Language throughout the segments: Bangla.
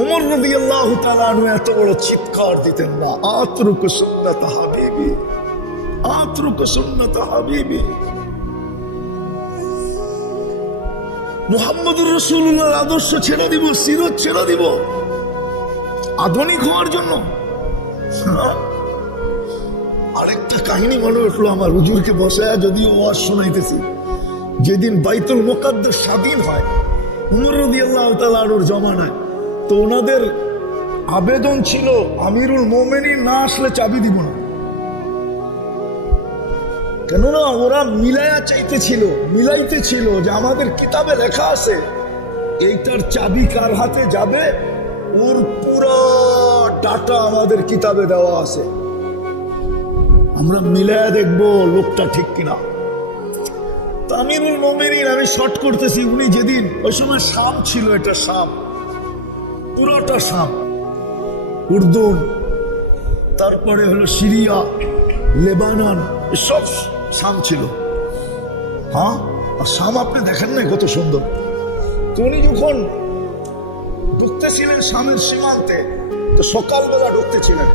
ওমর রাদিয়াল্লাহু তাআলা আনহু এত বড় চিৎকার দিতেন না, আতরুক সুন্নাত হাবিবি, আতরুক সুন্নাত হাবিবি। মুহাম্মদুর রাসূলুল্লাহর আদর্শ ছেড়ে দিব, সিরত ছেড়ে দিব আধুনিক হওয়ার জন্য? আরেকটা কাহিনী মনে উঠলো আমার, হুজুরকে বসায় যদিও ওয়াজ শোনাইতেছি, যেদিন বাইতুল মুকাদ্দাস স্বাধীন হয় ওমর রাদিয়াল্লাহু তাআলা আনহুর জমানায়, তো ওনাদের আবেদন ছিল আমিরুল মোমেনিন না আসলে চাবি দিব না। কেননা ওরা মিলাইতেছিল যে আমাদের কিতাবে লেখা আছে এইটার চাবি কার হাতে যাবে, ওর পুরো ডাটা আমাদের কিতাবে দেওয়া আছে, আমরা মিলায়া দেখবো লোকটা ঠিক কিনা। আমিরুল মোমেনিন, আমি শর্ট করতেছি, উনি যেদিন, ওই সময় শাম ছিল, এটা শাম, পুরোটা শাম, উর্দুন, তারপরে হলো সিরিয়া, লেবানন, সব শাম ছিল। হ্যাঁ, আর শাম আপনি দেখেন না কত সুন্দর। তো উনি যখন ঢুকতেছিলেন শামের সীমান্তে, তো সকালবেলা ঢুকতেছিলেন,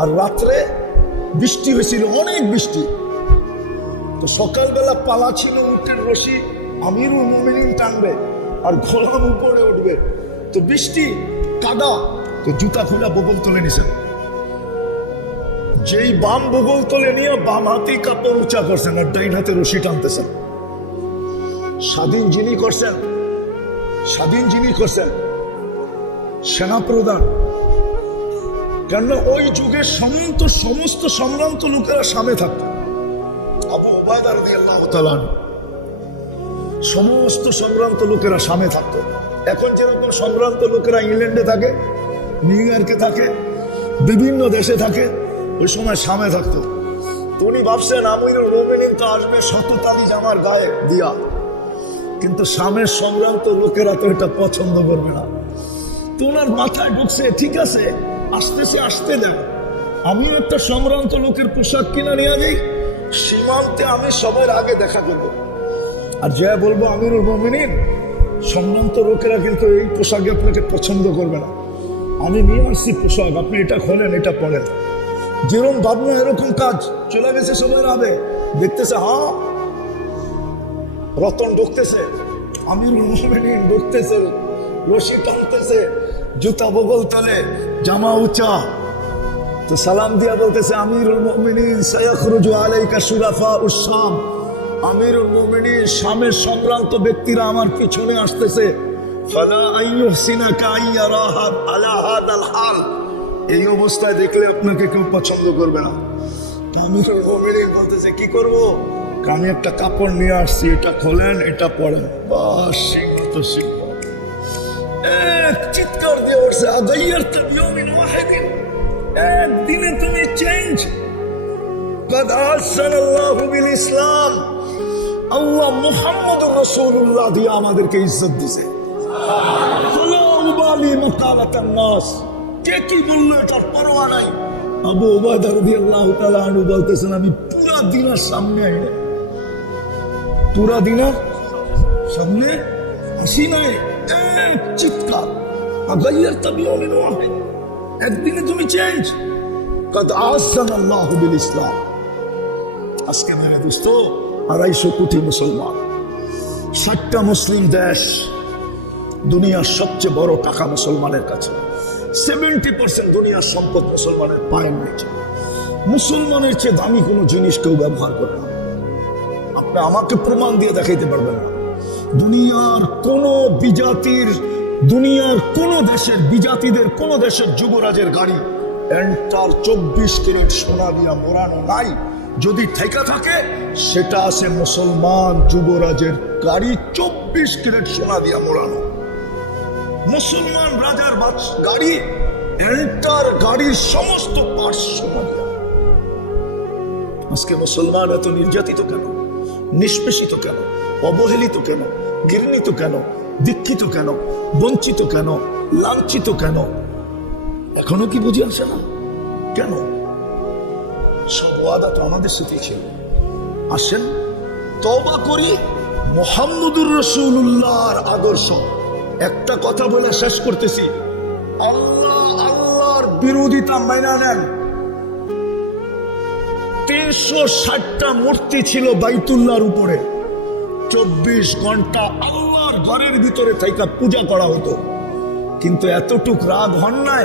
আর রাত্রে বৃষ্টি হয়েছিল, অনেক বৃষ্টি। তো সকালবেলা পালা ছিল উটের রশি, আমিরুল মোমিনিন টানবে আর গোলাম উপরে উঠবে, তো বৃষ্টি কাদা, তো জুতা খুলে বগল তুলে নিছেন, যেই বাম বগল তুলে নিয়ে বাম হাতে কাপড় উঁচা করছেন আর ডাইন হাতে রশি টানতেছেন। স্বাধীন যিনি করছেন সেনাপ্রধান। কেন ওই যুগে সমস্ত সম্ভ্রান্ত লোকেরা সামনে থাকত। আবু উবাইদা রাদিয়াল্লাহু তাআলা সমস্ত সম্ভ্রান্ত লোকেরা সামনে থাকতো। এখন যেরকম সম্ভ্রান্ত লোকেরা ইংল্যান্ডে থাকে, নিউ ইয়র্কে থাকে, বিভিন্ন দেশে থাকে, ওই সময় সামনে থাকতো। তো উনি ভাবছেন আমিরুল মোমিনিন তো আসবে শততালি জামার গায়ে দিয়া, কিন্তু সামের সম্ভ্রান্ত লোকেরা তো এটা পছন্দ করবে না। তো ওনার মাথায় ঢুকছে, ঠিক আছে আসতে দেন, আমিও একটা সম্ভ্রান্ত লোকের পোশাক কিনা নিয়ে যাই, সীমান্তে আমি সবার আগে দেখা করবো, আর যা বলবো আমিরুল মোমিনিন, সম্ভ্রান্ত লোকেরা কিন্তু এই পোশাকে আপনাকে পছন্দ করবে না, আমি নিয়ে আসছি পোশাক, আপনি এটা খোলেন, এটা পরেন। যেরকম ভাবনা এরকম কাজ, চলে গেছে সবার আগে, দেখতেছে হ্যাঁ রতন ঢুকতেছে, আমিরুল মোমিনিন ঢুকতেছে, রশি টানতেছে, জুতা বগল তলে, জামা উঁচা, তো সালাম দিয়া বলতেছে আমিরুল মোমিনিন সায়াখরুজু আলাইকা শুরাফা উস-শাম, আমিরুল মোমিনিন শামের সম্ভ্রান্ত ব্যক্তিরা আমার পিছনে আসতেছে, ফালা আইয়ুহসিনাকা আইয়ারাহা আলা হাদাল হাল, এই অবস্থায় দেখলে আপনাকে কেউ পছন্দ করবে না। আমিরুল মোমিনিন বলতেছে কি করব, আমি একটা কাপড় নিয়ে আসছি, এটা খোলেন, এটা পরেন, বাস সিংহ তো সিংহ। এক চিৎকার দিয়ে উঠছে, আগাইয়ারতা বিয়ৌমিন ওয়াহিদিন, একদিনে তুমি চেঞ্জ, قد أحسن الله بالإسلام, আল্লাহ মুহাম্মদুর রাসূলুল্লাহ দিয়ে আমাদেরকে ইজ্জত দিয়েছে। ফালা উবালি মাকালাতান নাস, কে কি বললো এটার পরোয়া নাই। আবু উবাইদা রাদিয়াল্লাহু তাআলা আনহু বলতেছেন আমি পুরা দিনের সামনে আইনে, পুরা দিনের সামনে আসি নাই, এক চিৎকার, আগাইয়ারতা বিয়ৌমিন ওয়াহিদ, একদিনে তুমি চেঞ্জ, قد أحسن الله بالإسلام। আজকে মেরে দোস্ত 250 কোটি মুসলমান, 60টা মুসলিম দেশ, দুনিয়ার সবচেয়ে বড় টাকা মুসলমানের কাছে, 70% দুনিয়ার সম্পদ মুসলমানের পায়ের নিচে। মুসলমানের চেয়ে দামি কোনো জিনিস কেউ ব্যবহার করে না, আপনি আমাকে প্রমাণ দিয়ে দেখাইতে পারবেন না। দুনিয়ার কোনো বিজাতির, দুনিয়ার কোনো দেশের বিজাতিদের কোনো দেশের যুবরাজের গাড়ি এন্টার 24 ক্যারেট সোনা দিয়া মোড়ানো নাই, যদি থেকে থাকে সেটা আছে মুসলমান যুবরাজের গাড়ি, 24 ক্যারেট সোনা দিয়া মোড়ানো। মুসলমান রাজার গাড়ি এন্টার গাড়ির সমস্ত পার্টস সোনা দিয়া। আজকে মুসলমান এত নির্যাতিত কেন, নিষ্পেষিত কেন, অবহেলিত কেন, ঘৃণিত কেন, দীক্ষিত কেন, বঞ্চিত কেন, লাঞ্ছিত কেন, এখনো কি বুঝে আসে না কেন? সব ওয়াদা তো আমাদের সাথে ছিল। আসেন তওবা করি, মুহাম্মদুর রাসূলুল্লাহর আদর্শ। একটা কথা বলে শেষ করতেছি, আল্লাহর বিরোধিতা মাইনা নেন। 360টা মূর্তি ছিল বাইতুল্লাহর উপরে, 24 ঘন্টা আল্লাহর ঘরের ভিতরে থাইকা পূজা করা হতো। কিন্তু এতটুক রাগ হন নাই,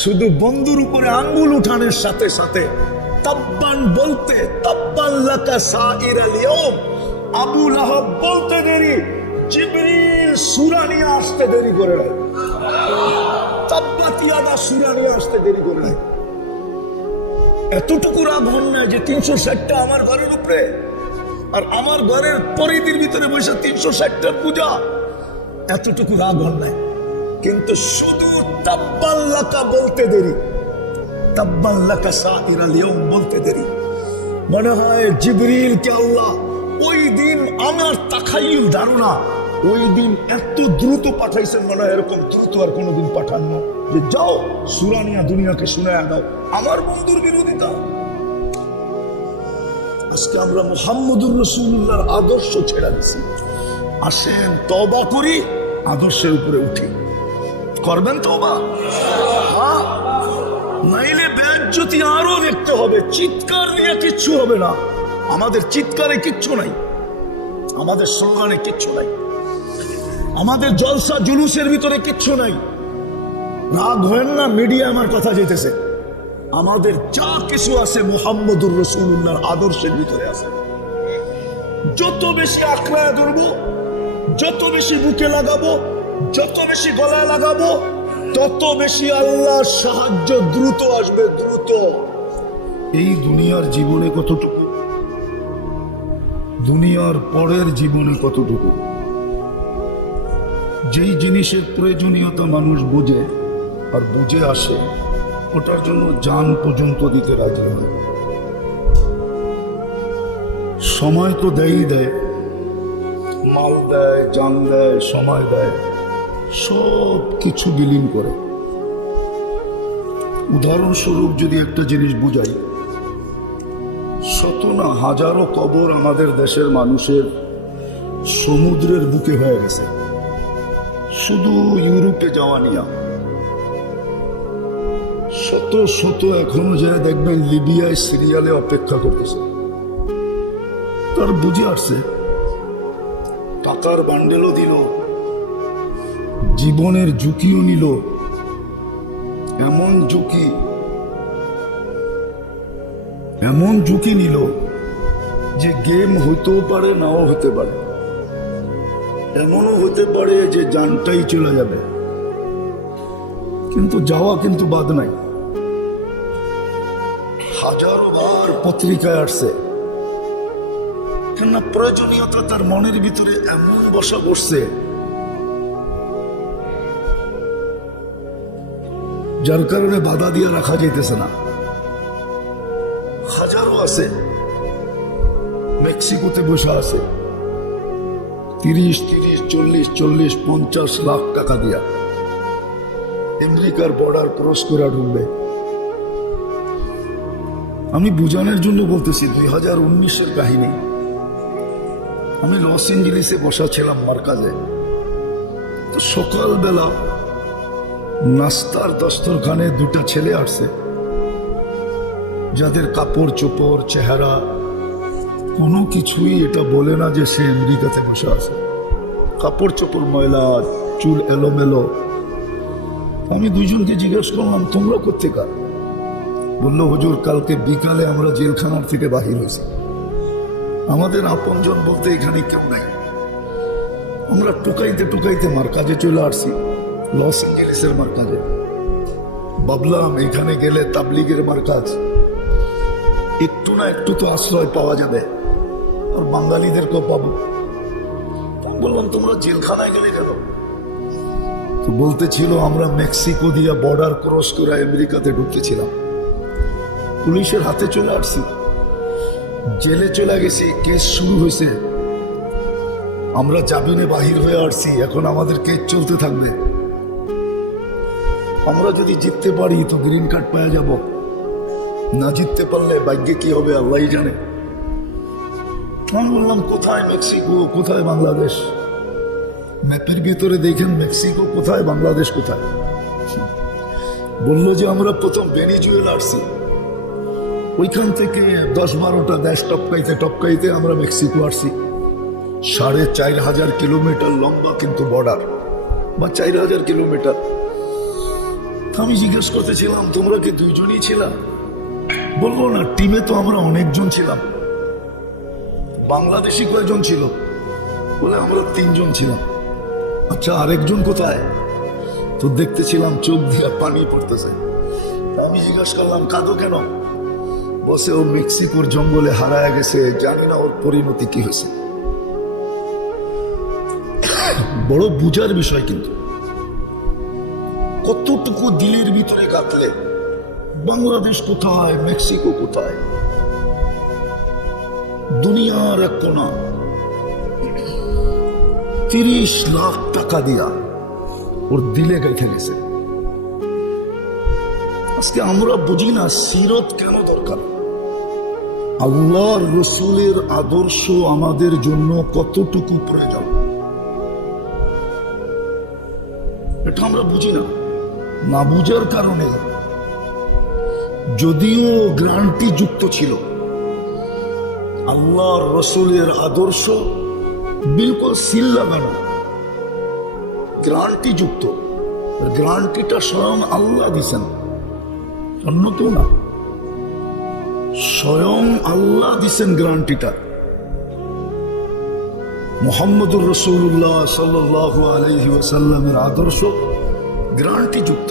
শুধু বন্ধুর উপরে আঙ্গুল উঠানের সাথে সাথে তাব্বান বলতে, তাব্বান লাকা সাইরাল ইয়াউম, আবু লাহাব বলতে দেরি, জিবরিল সূরা নিয়ে আসতে দেরি করে নাই, তাব্বাত ইয়াদা সূরা নিয়ে আসতে দেরি করে নাই। এতটুকু রাগ হন না যে 360টা আমার ঘরের উপরে, আর আমার ঘরের পরিধির ভিতরে বসে 360টার পূজা, এতটুকু রাগ হন নাই। কিন্তু শুধু তাব্বান লাকা বলতে দেরি, তাব্বান লাকা সাইরাল ইয়াউম বলতে দেরি। মনে হয় জিবরিল কে আল্লাহ ওই দিন, আমার তাখাইয়ুল ধারণা, ওই দিন এত দ্রুত পাঠাইছেন, মনে হয় এরকম দ্রুত আর কোনোদিন পাঠান না, যে যাও সূরা নিয়ে দুনিয়াকে শুনায়া দাও আমার বন্ধুর বিরোধিতা। আজকে আমরা মুহাম্মদুর রাসূলুল্লাহর আদর্শ ছেড়ে দিছি। আসেন তওবা করি, আদর্শের উপরে উঠি। করবেন তওবা? হ্যাঁ, নাইলে বেইজ্জতি আরো দেখতে হবে। চিৎকার নিয়ে কিচ্ছু হবে না, আমাদের চিৎকারে কিচ্ছু নাই, আমাদের স্লোগানে কিচ্ছু নাই, আমাদের জলসা জুলুসের ভিতরে কিচ্ছু নাই। রাগ হয় না, মিডিয়া আমার কথা যেতেছে। আমাদের যা কিছু আছে মুহাম্মদুর রাসূলুল্লাহর আদর্শের ভিতরে আছে। যত বেশি আঁকড়ায় ধরবো, যত বেশি বুকে লাগাবো, যত বেশি গলায় লাগাবো, তত বেশি আল্লাহর সাহায্য দ্রুত আসবে, দ্রুত। এই দুনিয়ার জীবনে কতটুকু, দুনিয়ার পরের জীবনে কতটুকু, যেই জিনিসের প্রয়োজনীয়তা মানুষ বোঝে আর বুঝে আসে, ওটার জন্য জান পর্যন্ত দিতে রাজি হয়। সময় তো দেয়ই দেয়, মাল দেয়, জান দেয়, সময় দেয়, সব কিছু বিলীন করে। উদাহরণস্বরূপ যদি একটা জিনিস বুঝাই, শত না হাজারো কবর আমাদের দেশের মানুষের সমুদ্রের বুকে হয়ে গেছে, শুধু ইউরোপে যাওয়া নিয়া। শত শত এখনো যায় দেখবেন লিবিয়ায়, সিরিয়ালে অপেক্ষা করতেছে। তার বুঝে আসছে, টাকার বান্ডেলও দিল, জীবনের ঝুঁকিও নিল। এমন ঝুঁকি নিল যে গেম হইতেও পারে, নাও হতে পারে, এমনও হতে পারে যে জানটাই চলে যাবে। কিন্তু যাওয়া কিন্তু বাদ নাই। হাজারো বার পত্রিকায় আসছে, কেননা প্রয়োজনীয়তা তার মনের ভিতরে এমন বসা বসছে, যার কারণে বাধা দিয়ে রাখা যাইতেছে না। হাজারো আছে মেক্সিকোতে বসে আছে, 30-40-50 লাখ টাকা দিয়া আমেরিকার বর্ডার ক্রস করে ঢুকবে। আমি বুঝানোর জন্য বলতেছি, 2019-এর কাহিনী। আমি লস এঞ্জেলিসে বসা ছিলাম মার্কাজে। তো সকালবেলা নাস্তার দস্তরখানে দুটা ছেলে আসছে, যাদের কাপড় চোপড়, চেহারা, কোনো কিছুই এটা বলে না যে সে আমেরিকাতে বসে আছে। কাপড় চোপড় ময়লা, চুল এলোমেলো। আমি দুইজনকে জিজ্ঞেস করলাম, তোমরা কোত্থেকার? বললো, হুজুর কালকে বিকালে আমরা জেলখানার থেকে বাহির হয়েছি, আমাদের আপনজন বলতে এখানে কেউ নাই। আমরা টুকাইতে টুকাইতে মার্কাজে চলে আসছি, লস এঞ্জেলিসের মার্কাজে। ভাবলাম এখানে গেলে তাবলিগের মার্কাজ, একটু না একটু তো আশ্রয় পাওয়া যাবে, আর বাঙালিদেরকেও পাবো। বললাম, তোমরা জেলখানায় গেলে কেন? তো বলতেছিল, আমরা মেক্সিকো দিয়ে বর্ডার ক্রস করে আমেরিকাতে ঢুকতেছিলাম, পুলিশের হাতে চলে আসছি, জেলে চলে গেছি, কেস শুরু হয়েছে, আমরা জামিনে বাহির হয়ে আসছি, এখন আমাদের কেস চলতে থাকবে। আমরা যদি জিততে পারি তো গ্রিন কার্ড পাওয়া যাব, না জিততে পারলে ভাগ্যে কি হবে আল্লাহই জানে। আমি বললাম, কোথায় মেক্সিকো, কোথায় বাংলাদেশ? ম্যাপের ভিতরে দেখেন মেক্সিকো কোথায়, বাংলাদেশ কোথায়? বললো যে আমরা প্রথম ভেনিজুয়েলা আসছি, ওইখান থেকে 10-12টা দেশ টপকাইতে টপকাইতে আমরা মেক্সিকো আসছি। 4,500 কিলোমিটার লম্বা কিন্তু বর্ডার, বা 4,000 কিলোমিটার। আমি জিজ্ঞেস করতেছিলাম তোমরা কি দুইজনই ছিলাম? বলবো না, টিমে তো আমরা অনেকজন ছিলাম। বাংলাদেশি কয়জন ছিল? বলে আমরা 3 জন ছিলাম। আচ্ছা, আরেকজন কোথায়? তো দেখতেছিলাম চোখ দিয়ে পানি পড়তেছে। আমি জিজ্ঞাসা করলাম কাঁদো কেন? বসে ও মেক্সিকোর জঙ্গলে হারায় গেছে, জানি না ওর পরিণতি কি হয়েছে। বড় বুঝার বিষয়, কিন্তু কতটুকু দিলের ভিতরে কাটলে বাংলাদেশ কোথায়, মেক্সিকো কোথায়, দুনিয়ার এক কোনা 30 লাখ টাকা দিয়া ওর দিলে গেঁথে গেছে। আজকে আমরা বুঝি না সিরত কেন দরকার, আল্লাহর রসুলের আদর্শ আমাদের জন্য কতটুকু প্রয়োজন, এটা আমরা বুঝি না। না বুঝার কারণে যদিও গ্রান্টি যুক্ত ছিল, আল্লাহর রসুলের আদর্শ বিলকুল সিল লাগানো, গ্রান্টি যুক্ত। গ্রান্টিটা স্বয়ং আল্লাহ দিছেন, অন্য কেউ না, স্বয়ং আল্লাহ দিছেন গ্রান্টিটা। মুহাম্মদুর রাসূলুল্লাহ সাল্লাল্লাহু আলাইহি ওয়াসাল্লামের আদর্শ গ্রান্টি যুক্ত,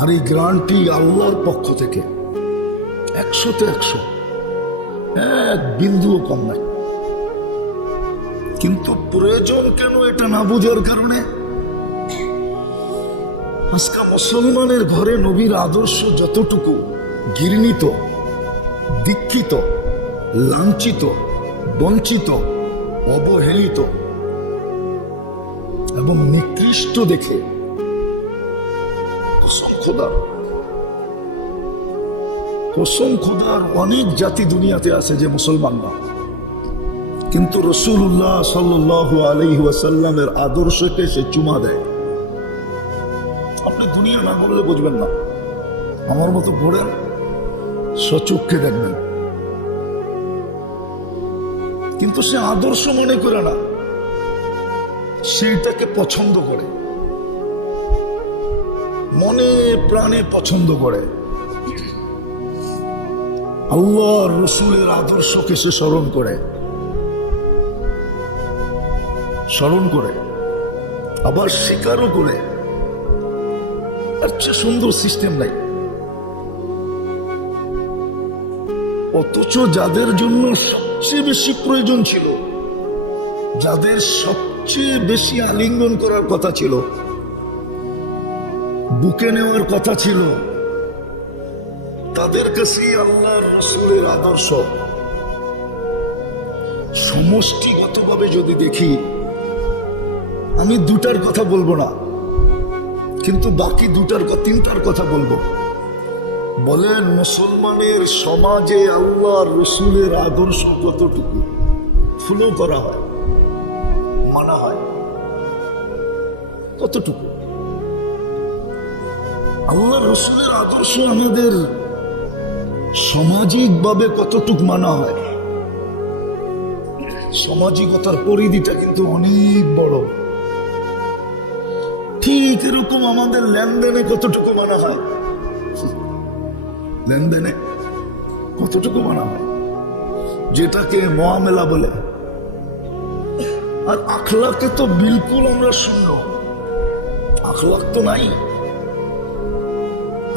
আর এই গ্রান্টি আল্লাহর পক্ষ থেকে 100-তে 100, এক বিন্দুও কম নাই। কিন্তু প্রয়োজন কেন এটা না বুঝার কারণে আজকে মুসলমানের ঘরে নবীর আদর্শ যতটুকু ঘৃণিত, দীক্ষিত, লাঞ্ছিত, বঞ্চিত, অবহেলিত এবং নিকৃষ্ট দেখে কসম খোদার অনেক জাতি দুনিয়াতে আছে যে মুসলমান না, কিন্তু রাসূলুল্লাহ সাল্লাল্লাহু আলাইহি ওয়াসাল্লামের আদর্শকে সে চুমা দেয়। আপনি দুনিয়া না বললে বুঝবেন না, আমার মতো পড়েন, সচক্ষে দেখবেন। কিন্তু সে আদর্শ মনে করে না, সেটাকে পছন্দ করে, মনে প্রাণে পছন্দ করে। আল্লাহর রসুলের আদর্শকে সে স্মরণ করে, আবার স্বীকারও করে। আচ্ছা, সুন্দর সিস্টেম নাই। অথচ যাদের জন্য সবচেয়ে বেশি প্রয়োজন ছিল, যাদের সবচেয়ে বেশি আলিঙ্গন করার কথা ছিল, বুকে নেওয়ার কথা ছিল, তাদের কাছে আল্লাহর রাসূলের আদর্শ সমষ্টিগতভাবে যদি দেখি, আমি 2টার কথা বলবো না, কিন্তু বাকি 3টার কথা বলবো। বলেন মুসলমানের সমাজে আল্লাহর রাসূলের আদর্শ কতটুকু ফলো করা হয়, মানা হয়, কতটুকু? আল্লাহর রাসূলের আদর্শ আমাদের সামাজিকভাবে কতটুকু মানা হয়? সামাজিকতার পরিধিটা কিন্তু অনেক বড়। ঠিক এরকম আমাদের লেনদেনে কতটুকু মানা হয়, লেনদেনে কতটুকু মানা হয়, যেটাকে মুআমেলা বলে। আর আখলাকে তো বিলকুল আমরা শূন্য, আখলাক তো নাই।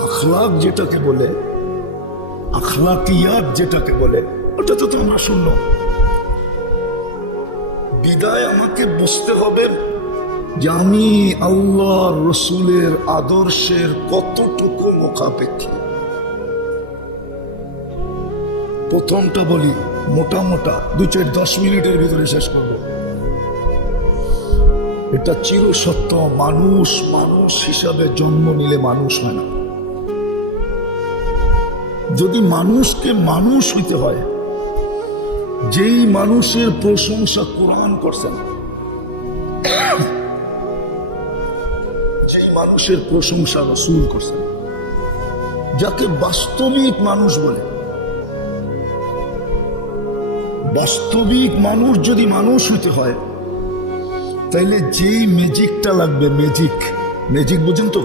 আখলাক যেটাকে বলে, আখলাকিয়াত যেটাকে বলে, ওটা তো আমরা শূন্য। বিদায় আমাকে বুঝতে হবে যে আমি আল্লাহর রাসূলের আদর্শের কতটুকু মুখাপেক্ষী। প্রথমটা বলি মোটা 2-10 মিনিটের ভিতরে শেষ করব। এটা চিরসত্য, মানুষ হিসাবে জন্ম নিলে মানুষ হয় না। যদি মানুষকে মানুষ হইতে হয়, যেই মানুষের প্রশংসা কোরআন করছেন, যেই মানুষের প্রশংসা রাসূল করছেন, যাকে বাস্তবিক মানুষ বলে। বাস্তবিক মানুষ যদি মানুষ হইতে হয়, তাইলে যেই ম্যাজিকটা লাগবে, ম্যাজিক বুঝেন তো?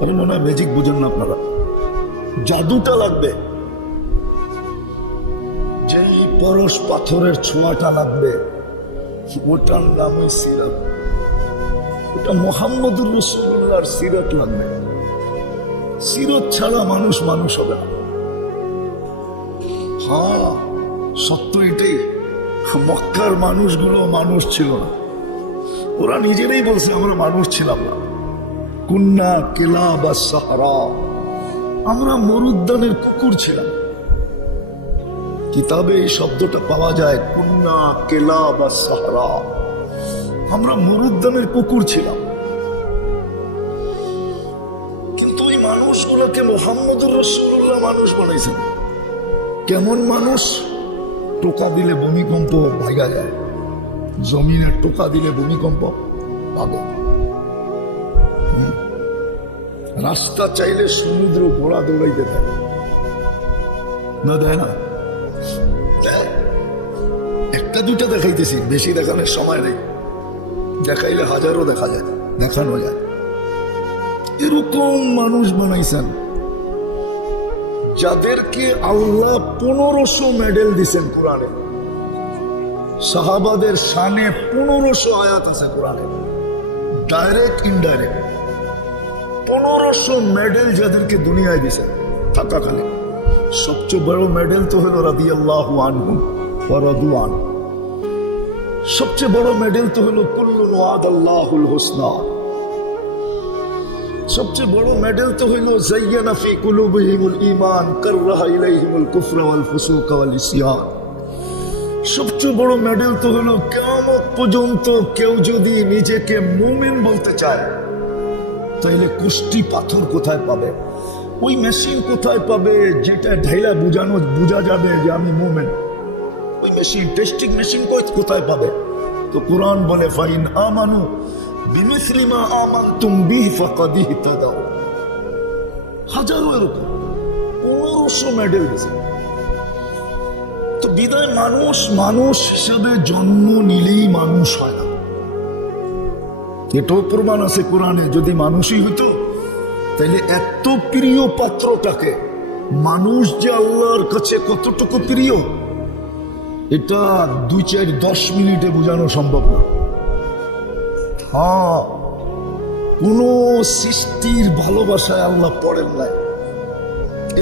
আরে মনে হয় ম্যাজিক বুঝেন না আপনারা। জাদুটা লাগবে, যেই পরশ পাথরের ছোঁয়াটা লাগবে, ওটার নামই সিরাত। ওটা মুহাম্মদুর রাসূলুল্লাহর সিরাত লাগবে। সিরাত ছাড়া মানুষ হবে না। হ্যাঁ, সত্য এটাই, মক্কার মানুষগুলো মানুষ ছিল না। ওরা নিজেরাই বলছে আমরা মানুষ ছিলাম না। কুন্না কিলাবা সাহরা, আমরা মরুদ্যানের কুকুর ছিলাম। কিতাবে এই শব্দটা পাওয়া যায়, কুন্না কিলাবা সাহরা, আমরা মরুদ্যানের কুকুর ছিলাম। কিন্তু ওই মানুষগুলোকে মুহাম্মদুর রাসূলুল্লাহ মানুষ বানাইছেন। কেমন মানুষ? টোকা দিলে ভূমিকম্প ভাগা যায়, জমিনের টোকা দিলে ভূমিকম্প ভাগে। রাস্তা চাইলে সমুদ্র ঘোড়া দৌড়াইতে দেয় না, দেয় না? একটা দুটা দেখাইতেছি, বেশি দেখানোর সময় নেই। দেখাইলে হাজারও দেখা যায়, দেখানো যায়। এরকম মানুষ বানাইছেন যাদেরকে আল্লাহ 1500 মেডেল দিচ্ছেন কোরআনে। সাহাবাদের শানে 1500 আয়াত আছে কোরআনে, ডাইরেক্ট ইনডাইরেক্ট। 1500 মেডেল যাদেরকে দুনিয়ায় দিচ্ছেন থাকাকালীন। সবচেয়ে বড় মেডেল তো হলো রাদিয়াল্লাহু আনহুম ওয়া রাদু আন। সবচেয়ে বড় মেডেল তো হলো কুল্লুন ওয়াদাল্লাহুল হুসনা। সবচেয়ে বড় মেডেল তো হইল যায়্যানা ফি কুলুবিহিমুল ঈমান কাররাহা ইলাইহিমুল কুফরা ওয়াল ফুসুকা ওয়াল ইসয়ান। সবচেয়ে বড় মেডেল তো হলো কিয়ামত পর্যন্ত কেউ যদি নিজেকে মুমিন বলতে চায়, তাইলে কুষ্টি পাথর কোথায় পাবে? ওই মেশিন কোথায় পাবে যেটা ঢাইলা বোঝা যাবে যে আমি মুমিন? ওই মেশিন, টেস্টিং মেশিন কোথায় পাবে? তো কোরআন বলে ফাইন আমানু বিমিসলি মা আমানতুম বিহি ফাকাদ ইহতাদাউ। হাজারো এরকম 1500 মেডেল দিয়েছে। তো বিদায় মানুষ হিসাবে জন্ম নিলেই মানুষ হয় না। এটাও প্রমাণ আছে কোরআনে। যদি মানুষই হইতো তাইলে এত প্রিয় পাত্রটাকে, মানুষ যে আল্লাহর কাছে কতটুকু প্রিয়, এটা 2-4-10 মিনিটে বোঝানো সম্ভব না। হ্যাঁ, কোন সৃষ্টির ভালোবাসায় আল্লাহ পড়েন নাই,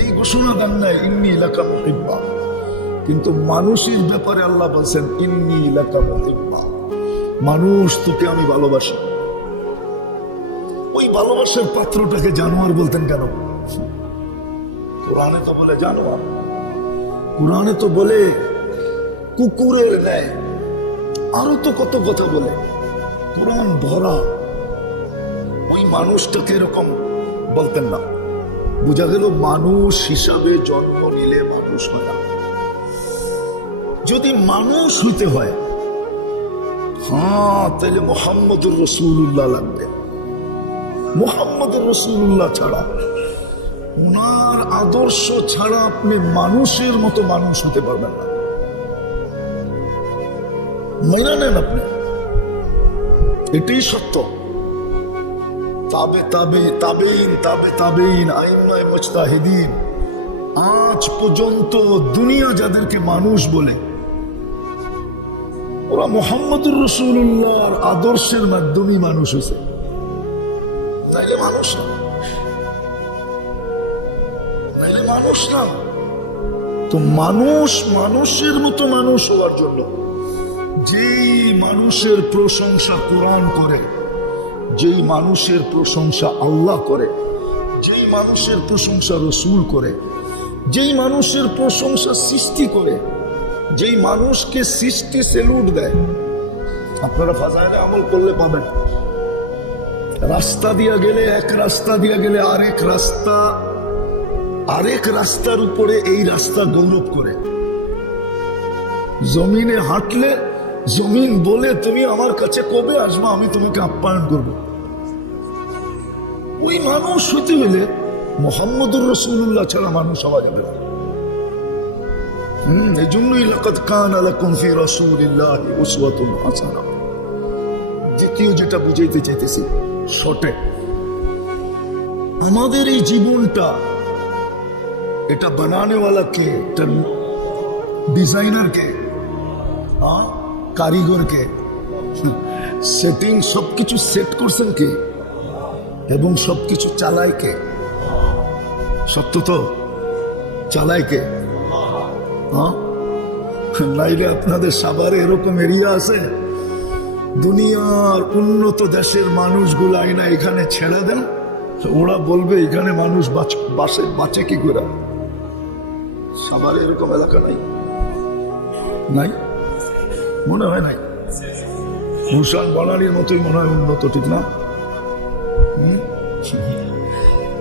এই ঘোষণা দেন নাই ইন্নী লাকা মুহিব্বা। কিন্তু মানুষের ব্যাপারে আল্লাহ বলছেন ইন্নী লাকা মুহিব্বা, মানুষ তোকে আমি ভালোবাসি। ওই ভালোবাসার পাত্রটাকে জানোয়ার বলতেন কেন? কোরআনে তো বলে জানোয়ার, কোরআনে তো বলে কুকুরের ন্যায়, আরো তো কত কথা বলে। কোরআন ভরা। ওই মানুষটাকে এরকম বলতেন না। বোঝা গেল মানুষ হিসাবে জন্ম নিলে মানুষ হয় না। যদি মানুষ হইতে হয়, হ্যাঁ, তাহলে মুহাম্মদুর রাসূলুল্লাহ লাগবে। মুহাম্মদুর রাসূলুল্লাহ ছাড়া, ওনার আদর্শ ছাড়া আপনি মানুষের মতো মানুষ হতে পারবেন না। মেনে নেন আপনি, এটাই সত্য। তাবেইন আইম্মায়ে মুজতাহিদিন, আজ পর্যন্ত দুনিয়া যাদেরকে মানুষ বলে, ওরা মুহাম্মদুর রাসূলুল্লাহর আদর্শের মাধ্যমে মানুষ হয়েছে। তাইলে মানুষ না, তাইলে মানুষ না। তো মানুষের মতো মানুষ হওয়ার জন্য যেই মানুষের প্রশংসা কোরআন করে, যেই মানুষের প্রশংসা আল্লাহ করে, যেই মানুষের প্রশংসা রসুল করে, যেই মানুষের প্রশংসা সৃষ্টি করে, যেই মানুষকে সৃষ্টি সেলুট দেয়, আপনারা ফাজাইলে আমল করলে পাবেন। রাস্তা দিয়া গেলে, এক রাস্তা দিয়া গেলে আরেক রাস্তার উপরে এই রাস্তা গৌরব করে। জমিনে হাঁটলে জমিন বলে তুমি আমার কাছে কবে আসবা, আমি তোমাকে আপ্যায়ন করবো। ওই মানুষ হইতে হইলে মুহাম্মদুর রাসূলুল্লাহ ছাড়া মানুষ হওয়া যাবে না। এই জন্যই লাকাদ কানা লাকুম ফি রাসূলিল্লাহি উসওয়াতুন হাসানাহ। দ্বিতীয় যেটা বুঝাইতে চাইতেছি শর্টে, আমাদের এই জীবনটা এটা বানানেওয়ালা কে? এটা ডিজাইনার কে? কারিগর কে? সেটিং সবকিছু সেট করছেন কে? এবং সবকিছু চালায় কে? সত্য তো চালায় কে? নাইলে আপনাদের সাভারে এরকম এরিয়া আছে, দুনিয়ার উন্নত দেশের মানুষগুলো আইনা এখানে ছেড়ে দেন, ওরা বলবে এখানে মানুষ বাঁচে কি করে? সাভারে এরকম এলাকা নাই? নাই মনে হয় নাই। ভূষণ বনানীর মতোই মনে হয় উন্নত, ঠিক না?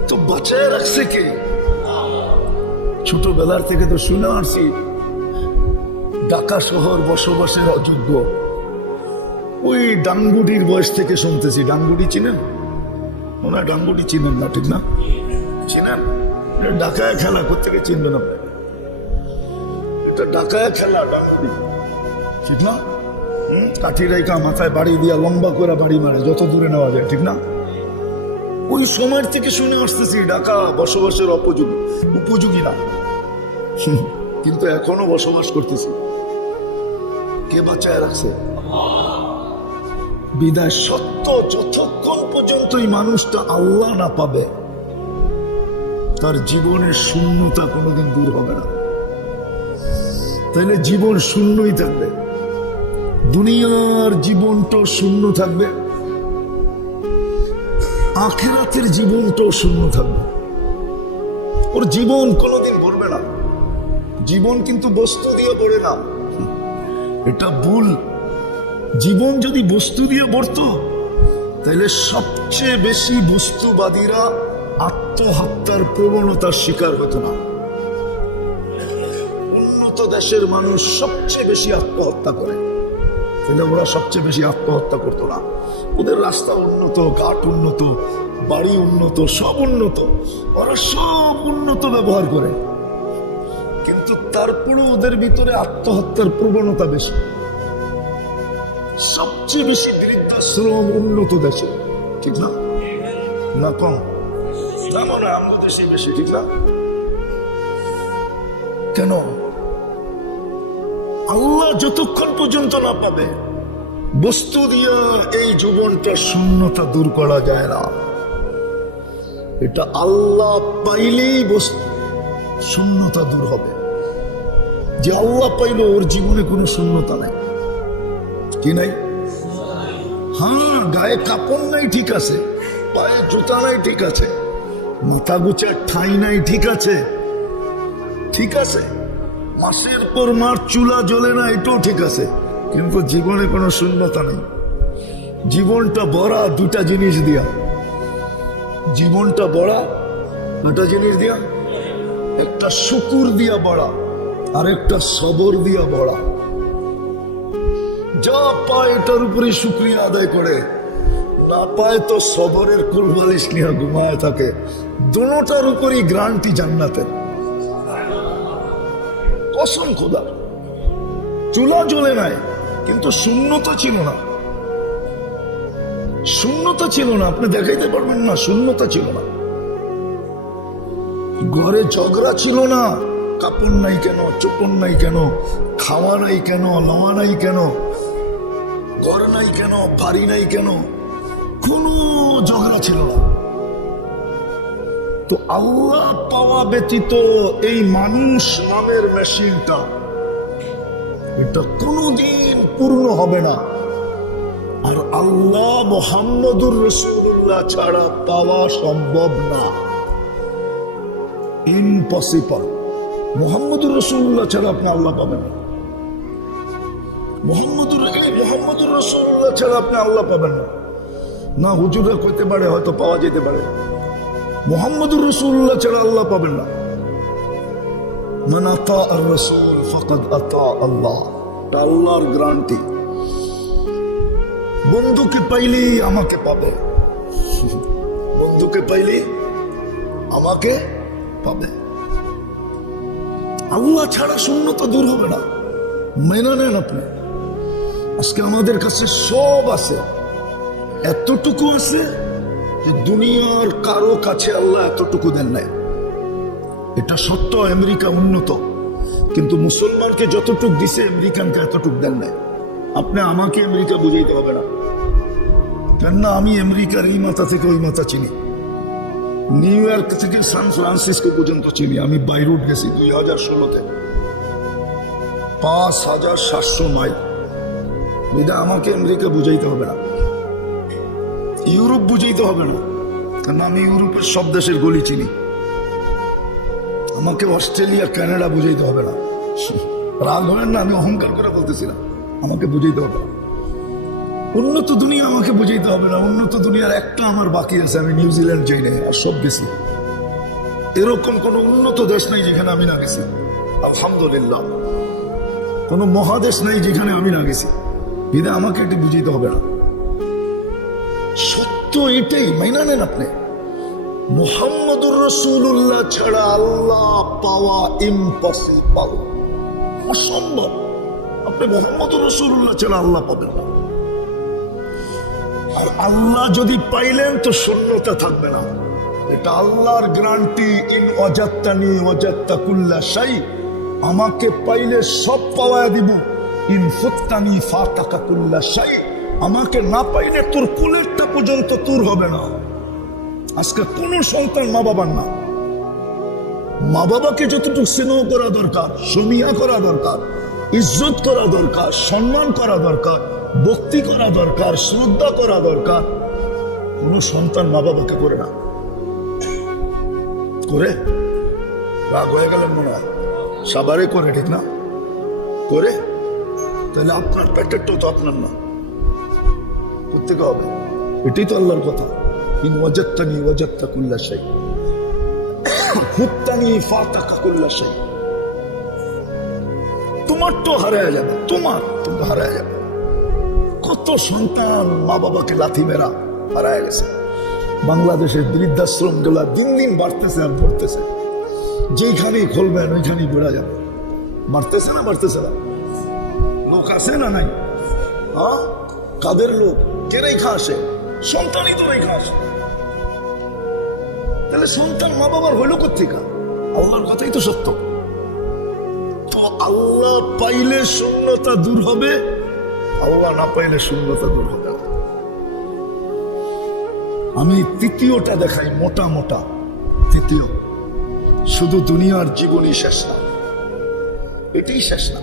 তো বাঁচায় রাখছে কে? ছোটবেলার থেকে তো শুনে আসছি ঢাকা শহর বসবাসের অযোগ্য। ওই ডাঙ্গুডির বয়স থেকে শুনতেছি। ডাঙ্গুডি চিনেন? মনে হয় ডাঙ্গুডি চিনেন না, ঠিক না? চিনেন? ঢাকায় খেলা কোথেকে চিনবেন আপনি? এটা ঢাকায় খেলা ডাঙ্গুডি, ঠিক না? কাঠি রাইকা মাথায় বাড়ি দিয়া লম্বা করে বাড়ি মারে যত দূরে নেওয়া যায়, ঠিক না? ওই সময়ের থেকে শুনে আসতেছি ঢাকা বসবাসের উপযোগী না, কিন্তু এখনো বসবাস করতেছি। কে বাঁচায় রাখছে? বিদায় সত্য যতক্ষণ পর্যন্ত এই মানুষটা আল্লাহ না পাবে, তার জীবনের শূন্যতা কোনোদিন দূর হবে না। তাইলে জীবন শূন্যই থাকবে, দুনিয়ার জীবনটাও শূন্য থাকবে, আখিরাতের জীবনটাও শূন্য থাকবে। ওর জীবন কোনোদিন ভরবে না। জীবন কিন্তু বস্তু দিয়ে ভরে না, এটা ভুল। জীবন যদি বস্তু দিয়ে ভরত তাহলে সবচেয়ে বেশি বস্তুবাদীরা আত্মহত্যার প্রবণতার শিকার হতো না। উন্নত দেশের মানুষ সবচেয়ে বেশি আত্মহত্যা করে, তাহলে ওরা সবচেয়ে বেশি আত্মহত্যা করতো না। ওদের রাস্তা উন্নত, ঘাট উন্নত, বাড়ি উন্নত, সব উন্নত, ওরা সব উন্নত ব্যবহার করে, কিন্তু তারপরে ওদের ভিতরে আত্মহত্যার প্রবণতা বেশি। সবচেয়ে বেশি বৃদ্ধাশ্রম উন্নত দেশে, ঠিক না? না কম? না মনে হয় আমাদের দেশে বেশি, ঠিক না? কেন? আল্লাহ যতক্ষণ পর্যন্ত না পাবে, বস্তু দিয়া এই জীবনটা শূন্যতা দূর করা যায় না। এটা আল্লাহ পাইলেই শূন্যতা দূর হবে। যে আল্লাহ পাইল ওর জীবনে কোনো শূন্যতা নাই, কি নাই? হ্যাঁ, গায়ে কাপড় নাই, ঠিক আছে, পায়ে জুতা নাই, ঠিক আছে, মাথা গুচার ঠাঁই নাই, ঠিক আছে, ঠিক আছে, মাসের পর মাস চুলা জ্বলে না, এটাও ঠিক আছে, কিন্তু জীবনে কোনো শূন্যতা নেই। জীবনটা ভরা দুটা জিনিস দিয়া, জীবনটা ভরা দুটা জিনিস দিয়া, একটা শুকুর দিয়া ভরা আর একটা সবর দিয়া ভরা। যা পায় এটার উপরে শুকরিয়া আদায় করে, না পায় তো সবরের কুলবালিশ নিয়ে ঘুমায় থাকে। দুটার উপরই গ্যারান্টি জান্নাতের, কসম খোদা। চুলা জ্বলে নাই, কিন্তু শূন্যতা ছিল না, শূন্যতা ছিল না, আপনি দেখাইতে পারবেন না, শূন্যতা ছিল না। ঘরে ঝগড়া ছিল না, কাপড় নাই কেন, চোপড় নাই কেন, খাওয়া নাই কেন, নাওয়া নাই কেন, ঘর নাই কেন, বাড়ি নাই কেন, কোনো ঝগড়া ছিল না। তো আল্লাহ পাওয়া ব্যতীত এই মানুষ নামের মেশিনটা, এটা কোনোদিন পূর্ণ হবে না। আর আল্লাহ মুহাম্মদুর রাসূলুল্লাহ ছাড়া পাওয়া সম্ভব না, ইম্পসিবল। মুহাম্মদুর রাসূলুল্লাহ ছাড়া আপনি আল্লাহ পাবেন না। মুহাম্মদুর রাসূলুল্লাহ ছাড়া আপনি আল্লাহ পাবেন না। না হুজুরা কইতে পারে, হয়তো পাওয়া যেতে পারে, মুহাম্মদুর রাসূলুল্লাহ ছাড়া আল্লাহ পাবেন না। মান আতা আর রাসূল ফাকাদ আতা আল্লাহ, এটা আল্লাহর গ্যারান্টি। বন্ধুকে পাইলেই আমাকে পাবে, বন্ধুকে পাইলে আমাকে পাবে। আল্লাহ ছাড়া শূন্যতা দূর হবে না, মেনে নেন আপনি। আজকে আমাদের কাছে সব আছে, এতটুকু আছে যে দুনিয়ার কারো কাছে আল্লাহ এতটুকু দেন নাই। এটা সত্য, আমেরিকা উন্নত, কিন্তু মুসলমানকে যতটুক দিছে আমেরিকানকে এতটুক দেন নাই। আপনি আমাকে আমেরিকা বুঝাইতে হবে না, কেননা আমি আমেরিকার এই মাথা থেকে ওই মাথা চিনি, নিউ ইয়র্ক থেকে সান ফ্রান্সিসকো পর্যন্ত চিনি। আমি বাইরুট গেছি 2016-তে, 5700 মাইল। এটা আমাকে আমেরিকা বুঝাইতে হবে না, ইউরোপ বুঝাইতে হবে না, কারণ আমি ইউরোপের সব দেশের গলি চিনি। আমাকে অস্ট্রেলিয়া কানাডা বুঝাইতে হবে না। রাগ হবেন না, আমি অহংকার করে বলতেছি না, আমাকে বুঝাইতে হবে না। উন্নত দুনিয়া আমাকে বুঝাইতে হবে না। উন্নত দুনিয়ার একটা আমার বাকি আছে, আমি নিউজিল্যান্ড যাই নাই, আর সব গেছি। এরকম কোন উন্নত দেশ নাই যেখানে আমি না গেছি, আলহামদুলিল্লাহ। কোন মহাদেশ নাই যেখানে আমি না গেছি। বিধা আমাকে এটি বুঝাইতে হবে না, সত্য এটাই, মাইনা নেন আপনি। মুহাম্মদুর রাসূলুল্লাহ ছাড়া আল্লাহ পাওয়া ইম্পসিবল, অসম্ভব। আপনি মুহাম্মদুর রাসূলুল্লাহ ছাড়া আল্লাহ পাবেন না। আর আল্লাহ যদি পাইলেন তো শূন্যতা থাকবে না, এটা আল্লাহর গ্যারান্টি। ইন ওয়াজাত্তানি ওয়াজাত্তা কুল্লা শাই, আমাকে পাইলে সব পাওয়া দিব। ইন ফুত্তানি ফাতাকা কুল্লা শাই, আমাকে না পাইলে তোর কুলেরটা পর্যন্ত তোর হবে না। আজকে কোন সন্তান মা বাবার না, মা বাবাকে যতটুকু স্নেহ করা দরকার, সমীহা করা দরকার, ইজ্জত করা দরকার, সম্মান করা দরকার, ভক্তি করা দরকার, শ্রদ্ধা করা দরকার, কোন সন্তান মা বাবাকে করে না। করে রাগ হয়ে গেলেন মনে হয়, সবারে করে, ঠিক না? করে, তাহলে আপনার পেটের তো আপনার না, প্রত্যেকে হবে। এটাই তো আল্লাহর কথা, ইন ওয়াজাত্তানি ওয়াজাত্তা কুল্লা শাই, ফুত্তানি ফাতাকা কুল্লা শাই। তোমার তো হারায় যাবে, তোমার তো হারায় যাবে। কত সন্তান মা বাবাকে লাথি মেরা হারায় গেছে। বাংলাদেশের বৃদ্ধাশ্রম গুলা দিন দিন বাড়তেছে আর পড়তেছে, যেখানেই খুলবেন ওইখানেই বেড়া যাবে। বাড়তেছে না, বাড়তেছে না? লোক আছে না নাই? হ্যাঁ, কাদের লোক? কে রেখা আসে? সন্তানই তো রেখা আসে। তাহলে সন্তান মা বাবার হইল কোথেকে? আল্লাহর কথাই তো সত্য। তো আল্লাহ পাইলে শূন্যতা দূর হবে, আল্লাহ না পাইলে শূন্যতা দূর হবে না। আমি তৃতীয়টা দেখাই, মোটা মোটা তৃতীয়। শুধু দুনিয়ার জীবনই শেষ না, এটাই শেষ না।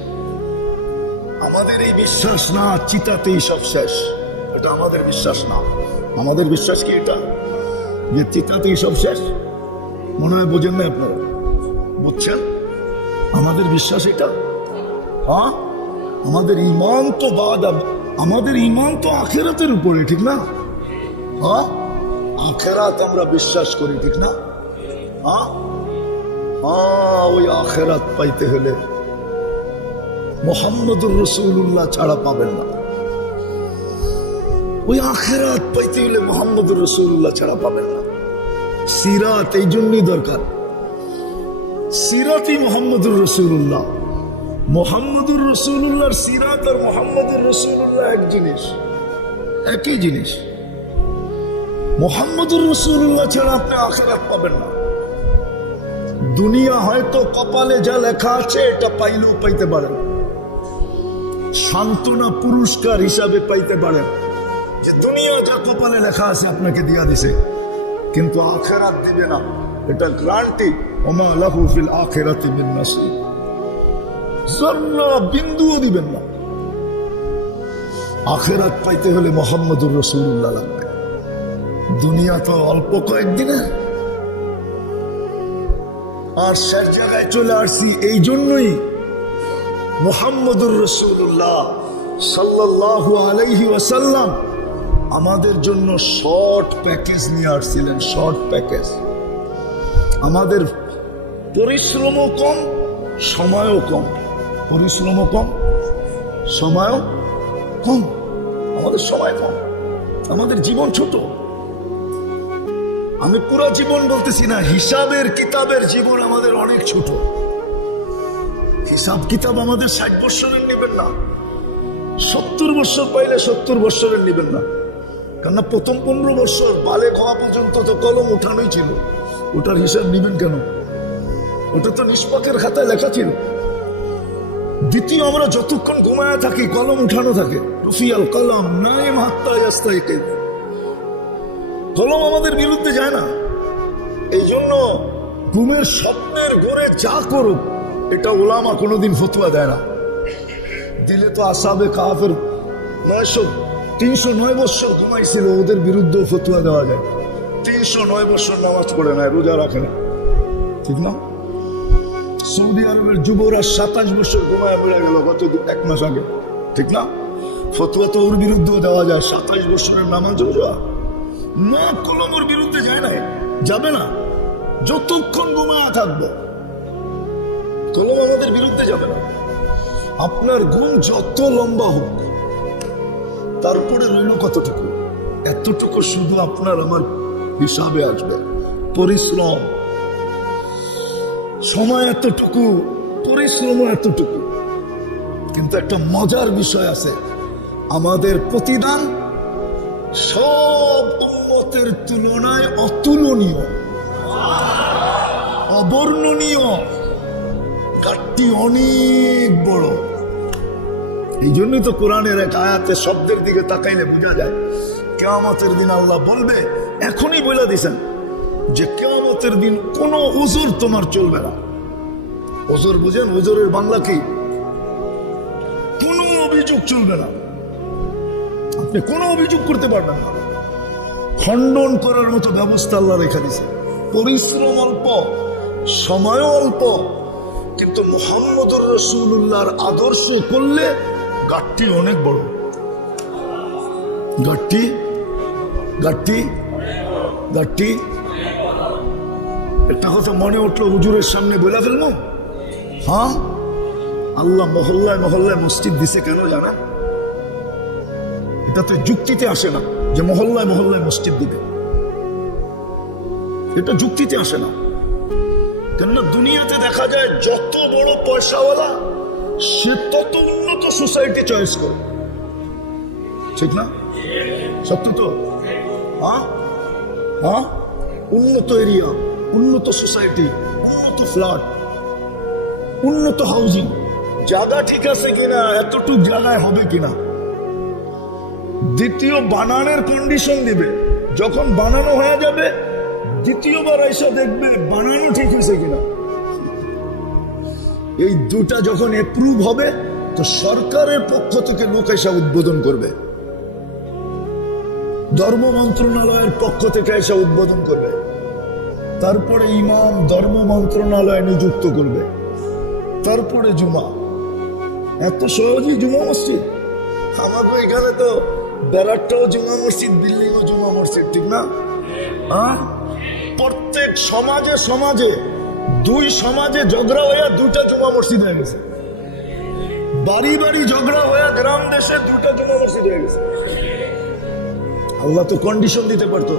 আমাদের এই বিশ্বাস না চিতাতেই সব শেষ, এটা আমাদের বিশ্বাস না। আমাদের বিশ্বাস কি এটা, যে চিতাতেই সব শেষ? মনে হয় বোঝেন না আপনারা, বুঝছেন? আমাদের বিশ্বাস এটা। হ্যাঁ, আমাদের ঈমান তো আমাদের ঈমান তো আখিরাতের উপরে, ঠিক না? হ্যাঁ, আখিরাত আমরা বিশ্বাস করি, ঠিক না? হ্যাঁ, ওই আখিরাত পাইতে হলে মুহাম্মদুর রাসূলুল্লাহ ছাড়া পাবেন না। ওই আখিরাত পাইতে হলে মুহাম্মদুর রাসূলুল্লাহ ছাড়া পাবেন না। সিরাত এই জন্যই দরকার, সিরাতই মুহাম্মদুর রাসূলুল্লাহ। মুহাম্মদুর রাসূলুল্লাহর সিরাত আর মুহাম্মদুর রাসূলুল্লাহ এক জিনিস, একই জিনিস। মুহাম্মদুর রাসূলুল্লাহ ছাড়া আপনি আখিরাত পাবেন না। দুনিয়া হয়তো কপালে যা লেখা আছে এটা পাইলেও পাইতে পারেন, সান্ত্বনা পুরস্কার হিসাবে পাইতে পারেন, যে দুনিয়া যা কপালে লেখা আছে আপনাকে দিয়া দিছে, কিন্তু আখিরাত দিবে না, এটা গ্যারান্টি। ওমা লাহু ফিল আখিরাতি মিন নাসিব, জর্রা বিন্দুও দিবেন না। আখিরাত পাইতে হলে মুহাম্মদুর রাসূলুল্লাহ লাগবে। দুনিয়া তো অল্প কয়েকদিনে, আর শেষ জায়গায় চলে আসছি। এই জন্যই মুহাম্মদুর রাসূলুল্লাহ সাল্লাল্লাহু আলাইহি ওয়াসাল্লাম আমাদের জন্য শর্ট প্যাকেজ নিয়ে আসছিলেন, শর্ট প্যাকেজ। আমাদের পরিশ্রমও কম, সময়ও কম। পরিশ্রমও কম, সময়ও কম। আমাদের সময় কম, আমাদের জীবন ছোট। আমি পুরো জীবন বলতেছি না, হিসাবের কিতাবের জীবন আমাদের অনেক ছোট। হিসাব কিতাব আমাদের 60 বছরের নেবেন না, 70 বছর পাইলে 70 বছরের নেবেন না। কেননা প্রথম 15 বছর বালে খাওয়া পর্যন্ত তো কলম উঠানোই ছিল, ওটার হিসাব নিবেন কেন? ওটা তো নিষ্পাকের খাতায় লেখা ছিল। দ্বিতীয়, আমরা যতক্ষণ ঘুমায় থাকি কলম উঠানো থাকে, রুফিয়াল কলম নাইম হাত্তা ইয়াস্তাইকিজ। কলম আমাদের বিরুদ্ধে যায় না। এই জন্য ঘুমের স্বপ্নের ঘরে যা করুক, এটা ওলামা কোনোদিন ফতোয়া দেয় না। দিলে তো আসাবে কাফের 309 বছর ঘুমাইছিল, ওদের বিরুদ্ধে ফতোয়া দেওয়া যায়। 309 বছর নামাজ পড়ে না, রোজা রাখে না, ঠিক না? সৌদি আরবের যুবরা 27 বছর ঘুমায় বেড়ে গেল গত 1 মাস আগে, ঠিক না? ফতোয়া তো ওর বিরুদ্ধেও দেওয়া যায়। 27 বছরের নামাজ রোজা না, কলম ওর বিরুদ্ধে যায় না, যাবে না। যতক্ষণ ঘুমায় থাকবো কলম আমাদের বিরুদ্ধে যাবে না। আপনার ঘুম যত লম্বা হোক, তারপরে রইল কতটুকু? এতটুকু শুধু আপনার আমার হিসাবে আসবে। পরিশ্রম, সময় এতটুকু, পরিশ্রম এতটুকু। কিন্তু একটা মজার বিষয় আছে, আমাদের প্রতিদান সব উম্মতের তুলনায় অতুলনীয়, অবর্ণনীয়, ঘাটতি অনেক বড়। এই জন্যই তো কোরআনের এক আয়াতে শব্দের দিকে তাকাইলে বোঝা যায় কিয়ামতের দিন আল্লাহ বলবে, এখনই বলে দিছেন যে কিয়ামতের দিন কোনো উজুর তোমার চলবে না। উজুর বুঝেন? উজুরের বাংলা কি? কোনো অভিযোগ চলবে না, আপনি কোনো অভিযোগ করতে পারবেন না। খণ্ডন করার মতো ব্যবস্থা আল্লাহ রেখে দিয়েছে। পরিশ্রম অল্প, সময় অল্প, কিন্তু মুহাম্মদুর রাসূলুল্লাহর আদর্শ করলে ঘাটতি অনেক বড়। ঘাটতি ঘাটতি ঘাটতি একটা কথা মনে উঠলো, হুজুরের সামনে বলে ফেলবো। হ্যাঁ, আল্লাহ মহল্লায় মহল্লায় মসজিদ দিছে কেন জানেন? এটাতে যুক্তিতে আসে না যে মহল্লায় মহল্লায় মসজিদ দিবে, এটা যুক্তিতে আসে না। কেননা দুনিয়াতে দেখা যায় যত বড় পয়সাওয়ালা সে তত উন্নত সোসাইটি চয়েস করে, ঠিক না? সত্য তো? হ্যাঁ হ্যাঁ, উন্নত এরিয়া, উন্নত সোসাইটি, উন্নত ফ্ল্যাট, উন্নত হাউজিং, জায়গা ঠিক আছে কিনা, এতটুক জায়গায় হবে কিনা। দ্বিতীয়, বানানোর কন্ডিশন দিবে। যখন বানানো হয়ে যাবে, দ্বিতীয়বার এসে দেখবে বানানো ঠিক হয়েছে কিনা। এই দুটা যখন অ্যাপ্রুভ হবে, তো সরকারের পক্ষ থেকে লোক এসে উদ্বোধন করবে, ধর্ম মন্ত্রণালয়ের পক্ষ থেকে এসে উদ্বোধন করবে, তারপরে ইমাম ধর্ম মন্ত্রণালয়ে নিযুক্ত করবে, তারপরে জুমা। এত সহজেই জুমা মসজিদ? আমাকে এখানে তো ব্যারাকটাও জুমা মসজিদ, বিল্ডিংও জুমা মসজিদ, ঠিক না? প্রত্যেক সমাজে সমাজে, দুই সমাজে ঝগড়া হইয়া 2টা জুমা মসজিদ হয়ে গেছে। বাড়ি বাড়ি ঝগড়া হইয়া গ্রাম দেশে 2টা জুমা মসজিদ হয়ে গেছে। আল্লাহ তো কন্ডিশন দিতে পারতো।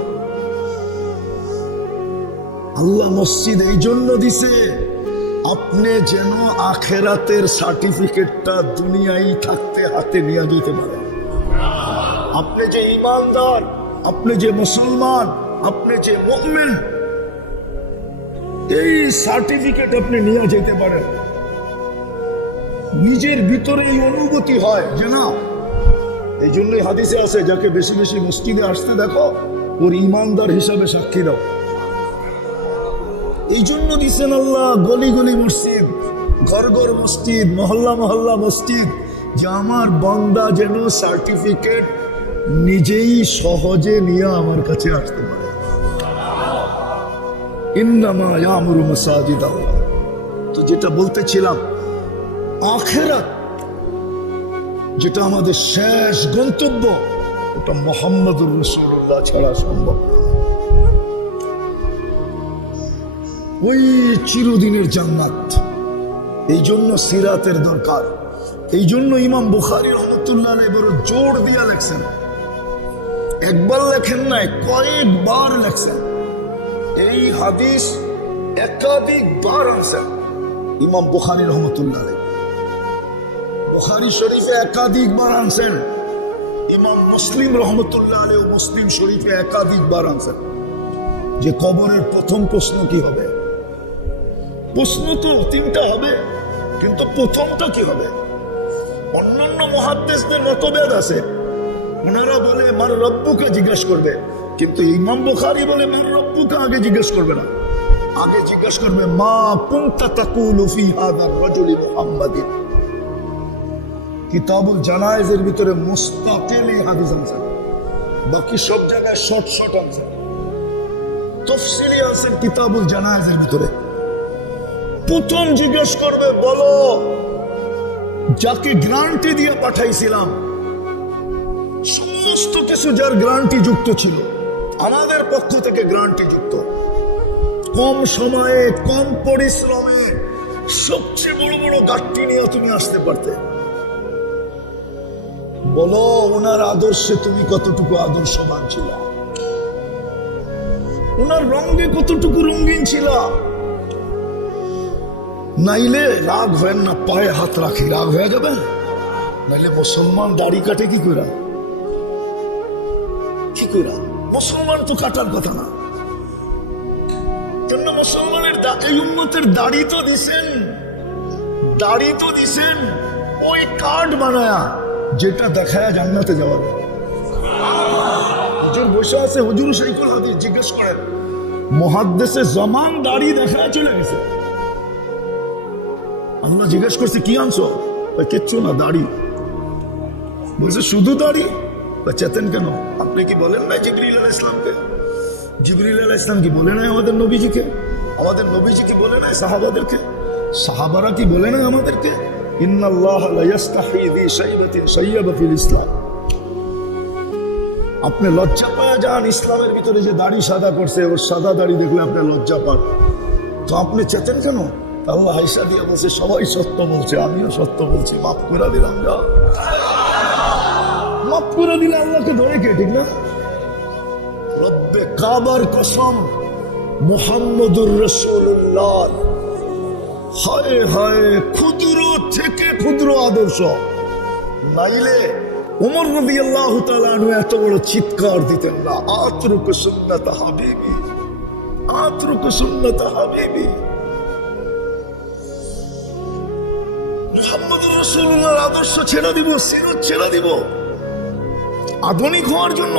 আল্লাহ মসজিদ এই জন্য দিছে, আপনি যেন আখেরাতের সার্টিফিকেটটা দুনিয়ায় থাকতে হাতে নিয়ে যেতে পারেন। আপনি যে ঈমানদার, আপনি যে মুসলমান, আপনি যে মুমিন, এই সার্টিফিকেট আপনি নিয়ে যেতে পারেন। নিজের ভিতরে এই অনুভূতি হয় যে না, এই জন্যই হাদিসে আছে, যাকে বেশি বেশি মসজিদে আসতে দেখো ওর ঈমানদার হিসাবে সাক্ষী দাও। এই জন্য দিচ্ছেন আল্লাহ গলি গলি মসজিদ, ঘর ঘর মসজিদ, মহল্লা মহল্লা মসজিদ, যে আমার বান্দা যেন সার্টিফিকেট নিজেই সহজে নিয়ে আমার কাছে আসতে পারে। ইন্নামা ইয়ামুরু মাসাজিদ আল্লাহ। তো যেটা বলতেছিলাম, আখিরাত যেটা আমাদের শেষ গন্তব্য, ওটা মুহাম্মদুর রাসূলুল্লাহ ছাড়া সম্ভব না। ওই চিরদিনের জান্নাত। এই জন্য সিরাতের দরকার। এই জন্য ইমাম বুখারী রাহমাতুল্লাহ আলাইহি বড় জোর দিয়া লেখছেন, একবার লেখেন নাই, কয়েকবার লেখছেন এই হাদিস একাধিকবার আনছেন ইমাম বুখারী রহমতুল্লাহ আলাইহি। বুখারী শরীফে একাধিকবার আনছেন, ইমাম মুসলিম রহমতুল্লাহ আলাইহি মুসলিম শরীফে একাধিকবার আনছেন যে কবরের প্রথম প্রশ্ন কি হবে। প্রশ্ন তো তিনটা হবে, কিন্তু প্রথমটা কি হবে? অন্যান্য মুহাদ্দিসদের মতভেদ আছে, ওনারা বলে মার রব্বুকে জিজ্ঞেস করবে, কিন্তু ইমাম বুখারী বলে মার রব্বুকে আগে জিজ্ঞেস করবে না, আগে জিজ্ঞেস করবে মা কুনতা তাকুলু ফি হাযার রাজুলি মুহাম্মাদিন। কিতাবুল জানায়েজের ভিতরে মুস্তাকিল এই হাদিস আনছেন, বাকি সব জায়গায় শর্ট শর্ট আনছেন, তাফসীলি আনছেন কিতাবুল জানায়েজের ভিতরে। প্রথম জিজ্ঞেস করবে, বলো যাকে গ্যারান্টি দিয়ে পাঠাইছিলাম, সমস্ত কিছু যার গ্যারান্টি যুক্ত ছিল, আমাদের পক্ষ থেকে গ্যারান্টি যুক্ত, কম সময়ে কম পরিশ্রমে সবচেয়ে বড় বড় ঘাটতি নিয়ে তুমি আসতে পারতে, বলো ওনার আদর্শে তুমি কতটুকু আদর্শবান ছিল, ওনার রঙে কতটুকু রঙিন ছিল। নাইলে রাগ হয় না, পায়ে হাত রাখি রাগ হয়ে যাবে। নাইলে মুসলমান দাড়ি কাটে কি কইরা? কি কইরা? মুসলমান তো কাটার কথা না। জন্য মুসলমানের এই উম্মতের দাড়ি তো দিছেন, দাড়ি তো দিছেন ওই কার্ড বানায়া যেটা দেখায় জান্নাতে যাওয়ার। যে বসে আছে হুজুর শাইখুল হাদিস, জিজ্ঞেস করেন মুহাদ্দিসে জামান দাড়ি দেখায় চলে গেছে। আমরা জিজ্ঞেস করছি কি আনছো? কিচ্ছু না, দাড়ি। বলছে শুধু দাড়ি? চেতেন কেন? আপনি কি বলেন না জিবরিল আলাইহিস সালামকে? জিবরিল আলাইহিস সালাম কি বলে নাই আমাদের নবীজিকে? আমাদের নবীজি কি বলে নাই সাহাবাদেরকে? সাহাবারা কি বলে নাই আমাদেরকে? ইন্নাল্লাহ লা ইস্তাহি বি শাইবাতিন শাইয়াবা ফিল ইসলাম। আপনি লজ্জা পাওয়া যান ইসলামের ভিতরে যে দাড়ি সাদা করছে, ওর সাদা দাড়ি দেখলে আপনি লজ্জা পান, তো আপনি চেতেন কেন? আল্লাহ হাইসা দিয়ে বলছে সবাই সত্য বলছে, আমিও সত্য বলছি, মাফ করে দিলাম। যা মাফ করে দিলে আল্লাহকে ধরে কে, ঠিক না? রব্বে কাবার কসম, মুহাম্মদুর রাসূলুল্লাহ, হায় হায় ক্ষুদ্র থেকে ক্ষুদ্র আদর্শ। নাইলে ওমর রাদিয়াল্লাহু তাআলা আনহু এত বড় চিৎকার দিতেন না, আতরুকু সুন্নাত হাবিবি, আতরুকু সুন্নাত হাবিবি। মুহাম্মদুর রাসূলুল্লাহর আদর্শ ছেড়ে দিব, সিরাত ছেড়ে দিব আধুনিক হওয়ার জন্য?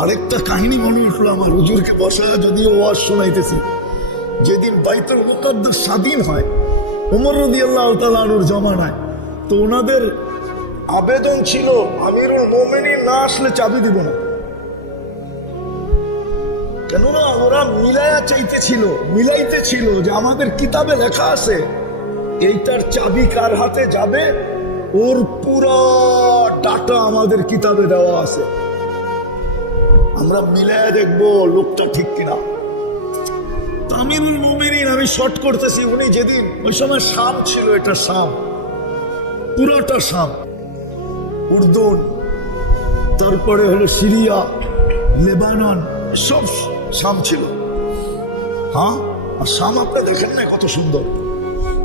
আরেকটা কাহিনী মনে উঠলো আমার, হুজুরকে বসায় যদিও ওয়াজ শোনাইতেছি, যেদিন বাইতুল মুকাদ্দাস স্বাধীন হয় ওমর রাদিয়াল্লাহু তাআলা আনহুর জমানায়, তো ওনাদের আবেদন ছিল আমিরুল মুমিনিন না আসলে চাবি দিব না। কেননা ওরা মিলাইতেছিল যে আমাদের কিতাবে লেখা আছে এইটার চাবি কার হাতে যাবে, ওর পুরো ডাটা আমাদের কিতাবে দেওয়া আছে, আমরা মিলাই দেখবো লোকটা ঠিক কিনা। আমিরুল মুমিনিন, আমি শর্ট করতেছি, উনি যেদিন ওই সময় শাম ছিল, এটা শাম, পুরোটা শাম, উর্দুন, তারপরে হলো সিরিয়া, লেবানন, সব শাম ছিল। হ্যাঁ, আর শাম আপনি দেখেন না কত সুন্দর।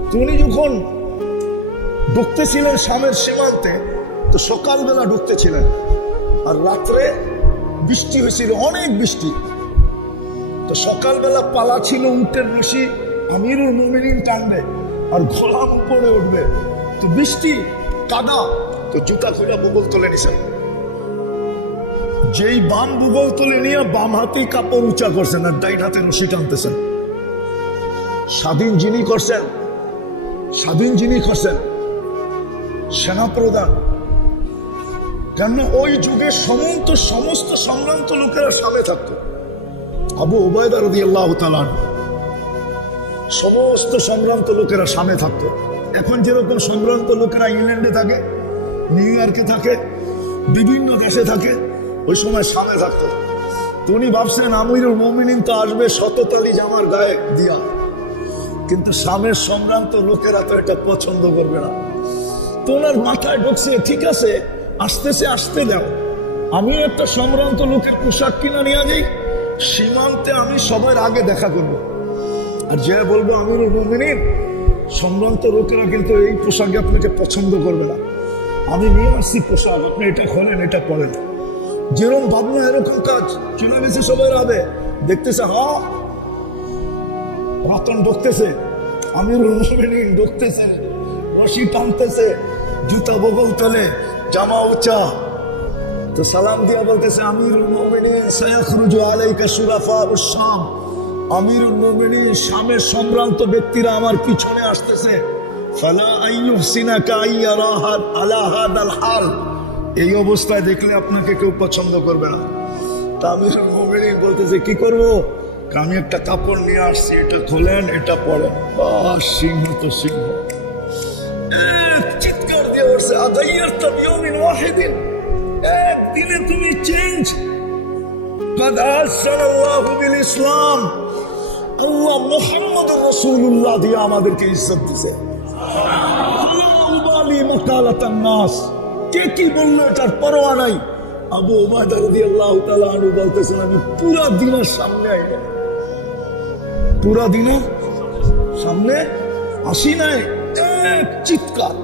তো উনি যখন ঢুকতেছিলেন শামের সীমান্তে, তো সকালবেলা ঢুকতেছিলেন, আর রাত্রে বৃষ্টি হয়েছিল, অনেক বৃষ্টি। তো সকালবেলা পালা ছিল উটের রশি, আমিরুল মুমিনিন টানবে আর গোলাম উপরে উঠবে, তো বৃষ্টি কাদা, তো জুতা খুলে বুগল তুলে নিছেন। যেই বাম বুগল তুলে নিয়ে বাম হাতেই কাপড় উঁচা করছেন আর ডাইন হাতে রশি টানতেছেন। স্বাধীন যিনি করছেন, সেনাপ্রধান। কেন ওই যুগে সমস্ত সম্ভ্রান্ত লোকেরা সামনে থাকতো। আবু উবায়দা রাদিয়াল্লাহু তাআলা সমস্ত সম্ভ্রান্ত লোকেরা সামনে থাকতো। এখন যেরকম সম্ভ্রান্ত লোকেরা ইংল্যান্ডে থাকে, নিউ ইয়র্কে থাকে, বিভিন্ন দেশে থাকে, ওই সময় সামনে থাকতো। তো উনি ভাবছেন আমিরুল মুমিনিন তো আসবে শততালি জামার গায়ে দিয়া, কিন্তু সামের সম্ভ্রান্ত লোকেরা তো এটা পছন্দ করবে না। তো ওনার মাথায় ঢুকছে ঠিক আছে আসতেছে, আসতে দাও, আমি একটা সম্ভ্রান্ত লোকের পোশাক কিনা নিয়ে যাই, সীমান্তে আমি সবার আগে দেখা করব, আর যে বলবো আমিরুল মুমিনিন, সম্ভ্রান্ত লোকেরা কিন্তু এই পোশাকে আপনাকে পছন্দ করবে না। আমি নিয়ে আসছি পোশাক, আপনি এটা খোলেন, এটা পরেন। যেরকম ভাবনা এরকম কাজ। চলে গেছে সবাই হবে, দেখতেছে হ্যাঁ রতন ঢুকতেছে, আমিরুল মুমিনিন ঢুকতেছে, রশি টানতেছে, জুতা বগল তলে, জামা উঁচা, তো সালাম দিয়া বলতেছে আমিরুল মুমিনিন সায়াখরুজু আলাইকা শুরাফাউশ শাম, আমিরুল মুমিনিন শামের সম্ভ্রান্ত ব্যক্তিরা আমার পিছনে আসতেছে। ফালা আইয়ুহসিনাকা আইয়ারাহাদ আলা হাদাল হাল, এই অবস্থায় দেখলে আপনাকে কেউ পছন্দ করবে না। তা আমিরুল মুমিনিন বলতেছে কি করব? আমি একটা কাপড় নিয়ে আসছি, এটা খোলেন, এটা পরেন। সিংহ তো সিংহ, চিৎকার দিয়ে উঠছে আগাইয়ারতা বিয়ৌমিন ওয়াহিদিন, একদিনে তুমি চেঞ্জ। قد أحسن الله بالإسلام, আল্লাহ মুহাম্মদুর রাসূলুল্লাহ দিয়ে আমাদেরকে ইজ্জত দিয়েছে। উবালি মাকালাতান নাস, কে কি বললো এটার পরোয়া নাই। আবু উবাইদা রাদিয়াল্লাহু তাআলা আনহু বলতেছেন আমি পুরা দিনের সামনে আইব, পুরা দিনের সামনে আসি নাই, এক চিৎকার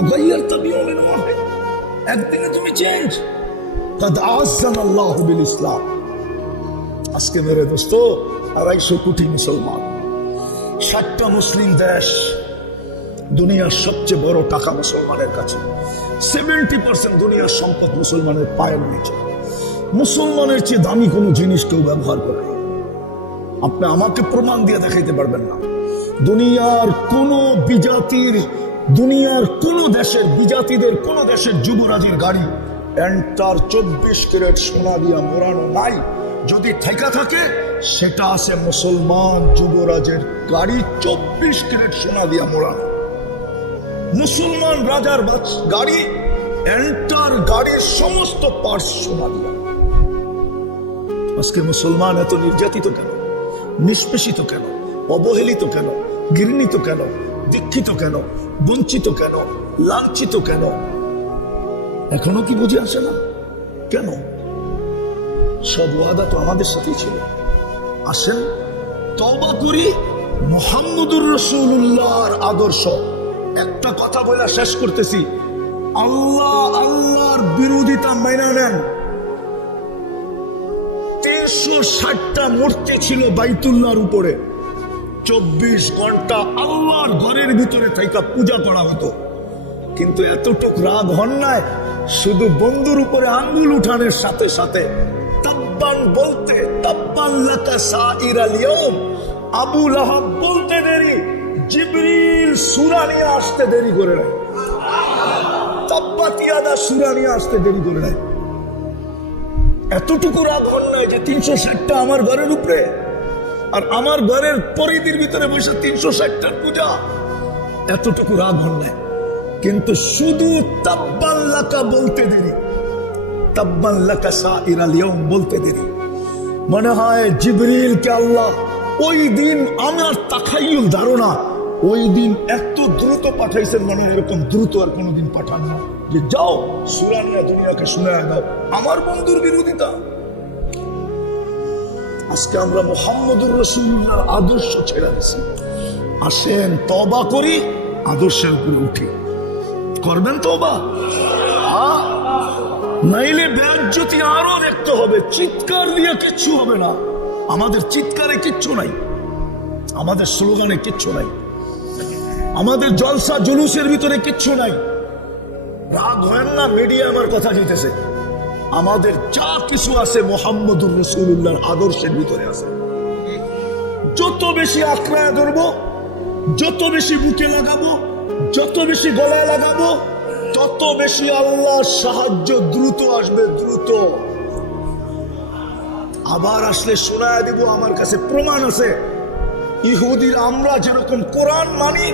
আগাইয়ারতা বিয়ৌমিন ওয়াহিদ, একদিনে তুমি চেঞ্জ। قد أعزنا الله بالإسلام। আজকে মেরে দোস্ত 250 কোটি মুসলমান, 60টা মুসলিম দেশ, দুনিয়ার সবচেয়ে বড় টাকা মুসলমানের কাছে, 70% দুনিয়ার সম্পদ মুসলমানের পায়ের নিচে। মুসলমানের চেয়ে দামি কোনো জিনিস কেউ ব্যবহার করে না। আপনি আমাকে প্রমাণ দিয়ে দেখাইতে পারবেন না। দুনিয়ার কোন বিজাতির, দুনিয়ার কোন দেশের বিজাতিদের কোন দেশের যুবরাজের গাড়ি এন্টার 24 ক্যারেট সোনা দিয়া মোড়ানো নাই। যদি থেকে থাকে সেটা আছে মুসলমান যুবরাজের গাড়ি, 24 ক্যারেট সোনা দিয়া মোড়ানো। মুসলমান রাজার গাড়ি এন্টার গাড়ির সমস্ত পার্টস সোনা দিয়া। আজকে মুসলমান এত নির্যাতিত কেন, নিষ্পেষিত কেন, অবহেলিত কেন, ঘৃণিত কেন, দীক্ষিত কেন, বঞ্চিত কেন, লাঞ্ছিত কেন? এখনো কি বুঝে আসে না কেন? সব ওয়াদা তো আমাদের সাথেই ছিল। আসেন তওবা করি, মুহাম্মদুর রাসূলুল্লাহর আদর্শ। একটা কথা বলে শেষ করতেছি, আল্লাহর বিরোধিতা মাইনা নেন। 360টা মূর্তি ছিল বাইতুল্লাহর উপরে, 24 ঘন্টা আল্লাহর ঘরের ভিতরে থাইকা পূজা করা হতো। কিন্তু এতটুক রাগ হন নাই, শুধু বন্ধুর উপরে আঙ্গুল উঠানোর সাথে সাথে তাব্বান বলতে, তাব্বান লাকা সাইরাল ইয়াউম, আবু লাহাব বলতে দেরি, জিবরিল সূরা নিয়ে আসতে দেরি করে নাই, তাব্বাত ইয়াদা সূরা নিয়ে আসতে দেরি করে নাই। এতটুকু রাগ হন নাই যে 360টা আমার ঘরের উপরে, আর আমার ঘরের পরিধির ভিতরে বসে 360টার পূজা, এতটুকু রাগ হন নাই। কিন্তু শুধু তাব্বান লাকা বলতে দেরি, তাব্বান লাকা সাইরাল ইয়াউম বলতে দেরি। মনে হয় জিবরিলকে আল্লাহ ওই দিন, আমার তাখায়ুল ধারণা, ওই দিন এত দ্রুত পাঠাইছেন, মানে এরকম দ্রুত আর কোনোদিন পাঠান না যে যাও সূরা নিয়ে দুনিয়াকে শুনায় দাও। আমার বন্ধুর বিরোধিতা। আজকে আমরা মুহাম্মদুর রাসূলুল্লাহর আদর্শ ছেড়ে দিছি। আসেন তওবা করি, আদর্শের উপরে উঠি। করবেন তওবা? নাইলে বেজ্জতি আরো দেখতে হবে। চিৎকার দিয়ে কিচ্ছু হবে না। আমাদের চিৎকারে কিচ্ছু নাই, আমাদের স্লোগানে কিচ্ছু নাই, আমাদের জলসা জুলুসের ভিতরে কিচ্ছু নাই। রাগ হয় না, মিডিয়া আমার কথা জিতেছে। আমাদের যা কিছু আছে মুহাম্মদুর রাসূলুল্লাহর আদর্শের ভিতরে আছে। যত বেশি আঁকড়ায় ধরবো, যত বেশি বুকে লাগাবো, যত বেশি গলায় লাগাবো, তত বেশি আল্লাহর সাহায্য দ্রুত আসবে, দ্রুত। আবার আসলে শোনায় দিব, আমার কাছে প্রমাণ আছে। ইহুদিরা, আমরা যেরকম কোরআন মানি,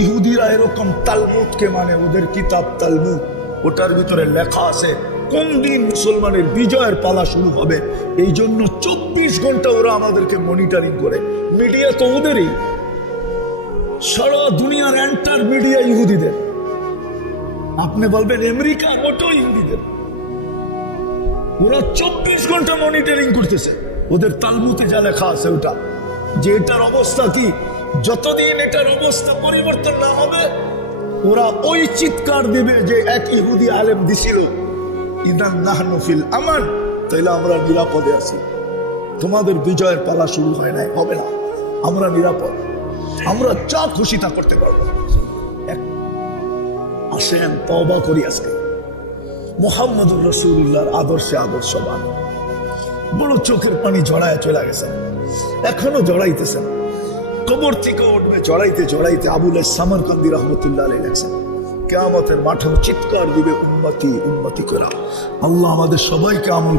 ইহুদিরা এরকম তালমুদকে মানে, ওদের কিতাব তালমুদ, ওটার ভিতরে লেখা আছে কোন দিন মুসলমানের বিজয়ের পালা শুরু হবে। এই জন্য 24 ঘন্টা ওরা আমাদেরকে মনিটরিং করে। মিডিয়া তো ওদেরই, সারা দুনিয়ার এন্টার মিডিয়া ইহুদিদের। আপনি বলবেন আমেরিকা, ওটাও ইহুদিদের। ওরা 24 ঘন্টা মনিটরিং করতেছে, ওদের তালমুতে যা লেখা আছে ওটা, যে এটার অবস্থা কি, যতদিন এটার অবস্থা পরিবর্তন না হবে ওরা ওই চিৎকার দিবে যে এক ইহুদি আলেম দিছিল, ইদান নাহনু ফিল আমান, তাইলে আমরা নিরাপদে আছি, তোমাদের বিজয়ের পালা শুরু হয় নাই, হবে না, আমরা নিরাপদ, আমরা যা খুশি তা করতে পারবো। আসেন তওবা করি আজকে, মুহাম্মদুর রাসূলুল্লাহর আদর্শে আদর্শবান। বড় চোখের পানি জড়ায় চলে গেছেন, এখনো জড়াইতেছেন, কবর থেকে উঠবে জড়াইতে জড়াইতে। আবুল সামরকান্দি রহমতুল্লাহ আলাইহি লেখছেন, কিয়ামতের মাঠেও চিৎকার দিবে উম্মতি উম্মতি করা। আল্লাহ আমাদের সবাইকে আমল